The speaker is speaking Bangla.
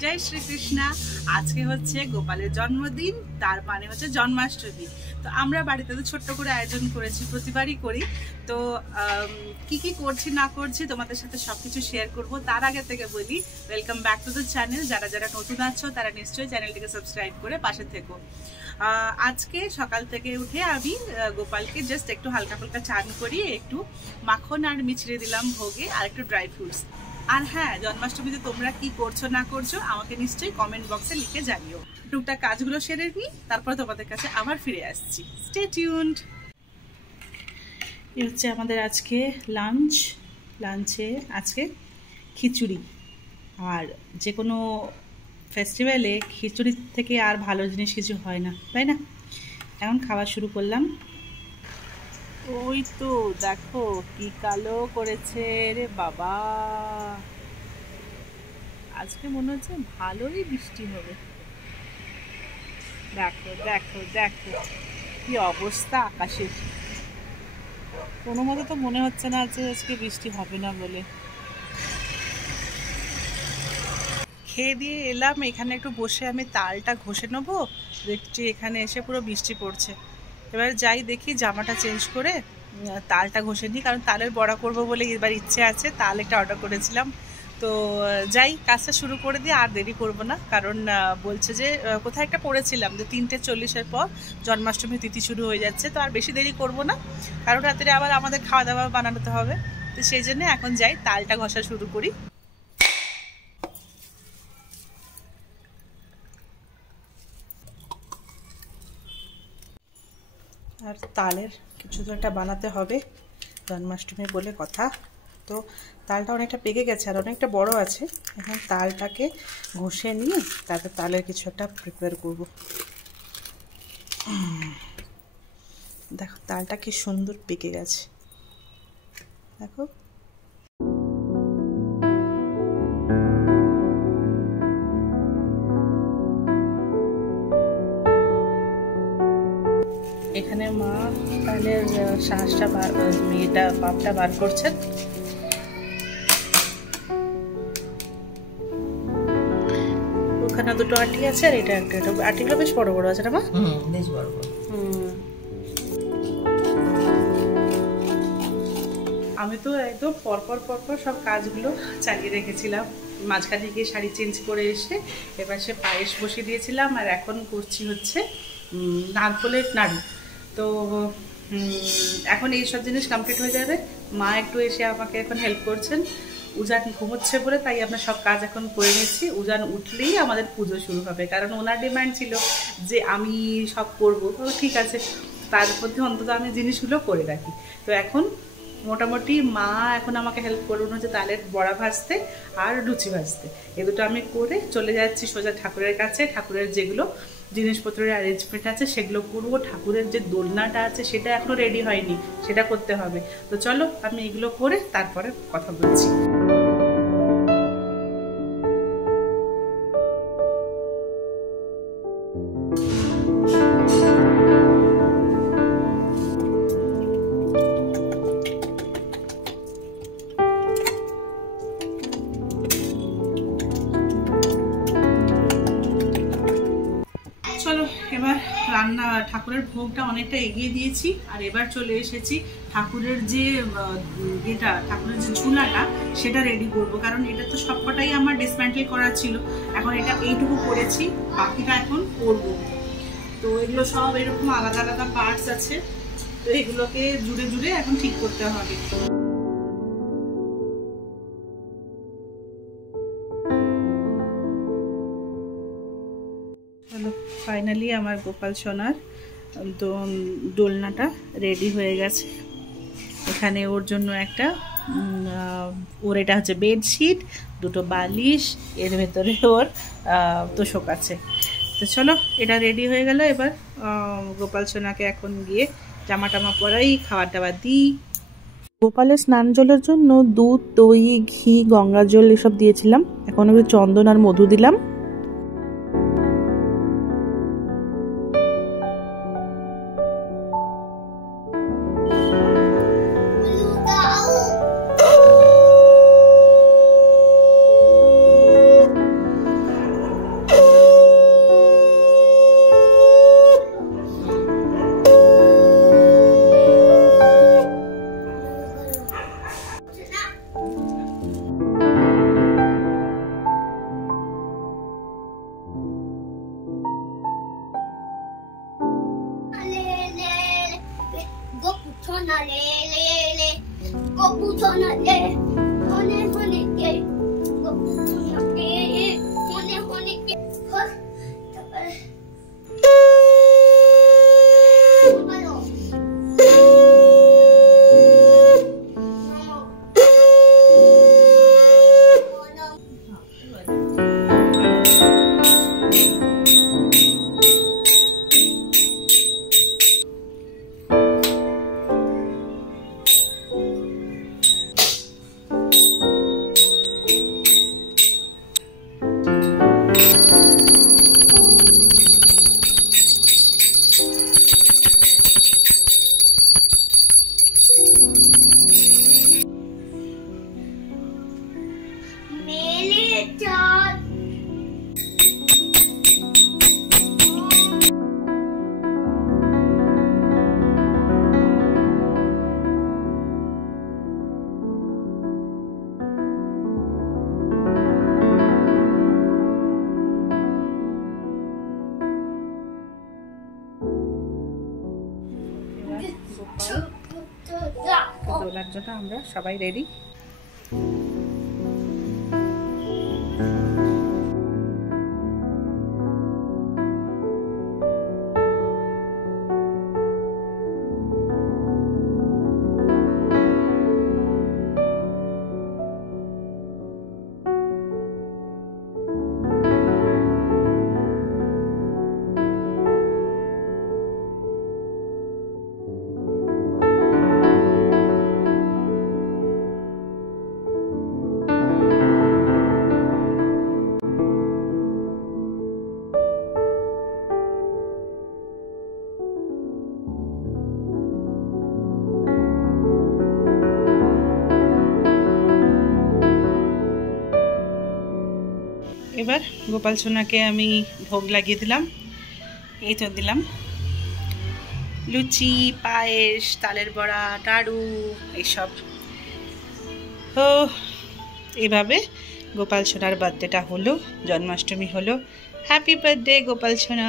जय श्री कृष्णा। आज के হচ্ছে গোপালের জন্মদিন, তার মানে হচ্ছে জন্মাষ্টমী। তো আমরা বাড়িতে তো ছোট্ট করে আয়োজন করেছি, প্রতিবারই করি। তো কি কি করছি না করছি তোমাদের সাথে সবকিছু শেয়ার করব। তার আগে থেকে বলি welcome back to the channel. যারা যারা নতুন আছো তারা নিশ্চয়ই চ্যানেলটিকে সাবস্ক্রাইব করে পাশে থেকো। আজকে সকাল থেকে উঠে আমি গোপালকে জাস্ট একটু হালকা হালকা চান করিয়ে একটু মাখন আর মিছড়ে দিলাম ভোগে, আর একটু ড্রাই ফ্রুটস। আর হ্যাঁ, জন্মাষ্টমীতে তোমরা কি করছো না করছো আমাকে নিশ্চয়ই কমেন্ট বক্সে লিখে জানিও। টুকটাক কাজগুলো সেরে নিই, তারপর তোমাদের কাছে আবার ফিরে আসছি। Stay tuned. এই হচ্ছে আমাদের আজকে লাঞ্চে আজকে খিচুড়ি। আর যে কোনো ফেস্টিভ্যালে খিচুড়ি থেকে আর ভালো জিনিস কিছু হয় না, তাই না? এখন খাওয়া শুরু করলাম। ওই তো দেখো কি কালো করেছে রে বাবা, আজকে মনে হচ্ছে ভালোই বৃষ্টি হবে। দেখো দেখো দেখো কি অবস্থা আকাশের, কোনো মতে তো মনে হচ্ছে না যে আজকে বৃষ্টি হবে না বলে। খেয়ে দিয়ে এলাম, এখানে একটু বসে আমি তালটা ঘষে নেবো। দেখছি এখানে এসে পুরো বৃষ্টি পড়ছে। এবার যাই দেখি জামাটা চেঞ্জ করে তালটা ঘষে নিই, কারণ তালের বড়া করবো বলে এবার ইচ্ছে আছে। তাল একটা অর্ডার করেছিলাম, তো যাই কাজটা শুরু করে দিই, আর দেরি করব না। কারণ বলছে যে কোথায় একটা পড়েছিলাম যে 3:40 পর জন্মাষ্টমী তিথি শুরু হয়ে যাচ্ছে, তো আর বেশি দেরি করব না, কারণ রাত্রে আবার আমাদের খাওয়া দাওয়া বানাতে হবে। তো সেই জন্য এখন যাই তালটা ঘষা শুরু করি। আর তালের কিছু তো একটা বানাতে হবে, জন্মাষ্টমী বলে কথা। তো তালটা অনেকটা পেকে গেছে আর অনেকটা বড় আছে। এখন তালটাকে ঘষে নিয়ে তারপর তালের কিছু একটা প্রিপেয়ার করব। দেখো তালটা কি সুন্দর পেকে গেছে, দেখো। এখানে মা তালের শাঁসটা পাপটা বার করছেন। ওখানে দুটো আটি আছে আর এটা একটা, আটিগুলো বেশ বড় বড় আছে না মা? বেশ বড় বড়। আমি তো একদম পরপর সব কাজগুলো চালিয়ে রেখেছিলাম। মাঝখানে গিয়ে শাড়ি চেঞ্জ করে এসে এবার সে পায়েস বসিয়ে দিয়েছিলাম, আর এখন করছি হচ্ছে নারকোলের নাড়ু। তো এখন এইসব জিনিস কমপ্লিট হয়ে যাবে। মা একটু এসে আমাকে এখন হেল্প করছেন। উজান ঘুমোচ্ছে বলে তাই আমরা সব কাজ এখন করে নিচ্ছি। উজান উঠলেই আমাদের পুজো শুরু হবে, কারণ ওনার ডিমান্ড ছিল যে আমি সব করবো। তো ঠিক আছে, তার মধ্যে অন্তত আমি জিনিসগুলো করে রাখি। তো এখন মোটামুটি মা এখন আমাকে হেল্প করুন হচ্ছে তালের বড়া ভাজতে আর লুচি ভাজতে। এ দুটো আমি করে চলে যাচ্ছি সোজা ঠাকুরের কাছে। ঠাকুরের যেগুলো জিনিসপত্রের অ্যারেঞ্জমেন্ট আছে সেগুলো করবো। ঠাকুরের যে দোলনাটা আছে সেটা এখনো রেডি হয়নি, সেটা করতে হবে। তো চলো আমি এগুলো করে তারপরে কথা বলছি। চলো এবার রান্না, ঠাকুরের ভোগটা অনেকটা এগিয়ে দিয়েছি, আর এবার চলে এসেছি ঠাকুরের যে ঠাকুরের যে ঝুলাটা সেটা রেডি করব। কারণ এটা তো সবকটাই আমার ডিসম্যান্টেল করা ছিল, এখন এটা এইটুকু করেছি, বাকিটা এখন করব। তো এগুলো সব এরকম আলাদা আলাদা পার্টস আছে, তো এগুলোকে জুড়ে জুড়ে এখন ঠিক করতে হবে। ফাইনালি আমার গোপাল সোনার দোলনাটা রেডি হয়ে গেছে। এখানে ওর জন্য একটা ওর এটা হচ্ছে বেডশিট, দুটো বালিশ, এর ভেতরে ওর তোষক আছে। তো চলো এটা রেডি হয়ে গেল। এবার গোপাল সোনাকে এখন গিয়ে জামা টামা পরাই, খাবার টাবার দিই। গোপালের স্নান জলের জন্য দুধ, দই, ঘি, গঙ্গা জল এসব দিয়েছিলাম। এখন একটু চন্দন আর মধু দিলাম। দোলার জন্য আমরা সবাই রেডি। এবার গোপাল সোনাকে আমি ভোগ লাগিয়ে দিলাম। এই তো দিলাম লুচি, পায়েস, তালের বড়া, নাড়ু এইসব। তো এইভাবে গোপাল সোনার বার্থডেটা হলো, জন্মাষ্টমী হলো। হ্যাপি বার্থডে গোপাল সোনা।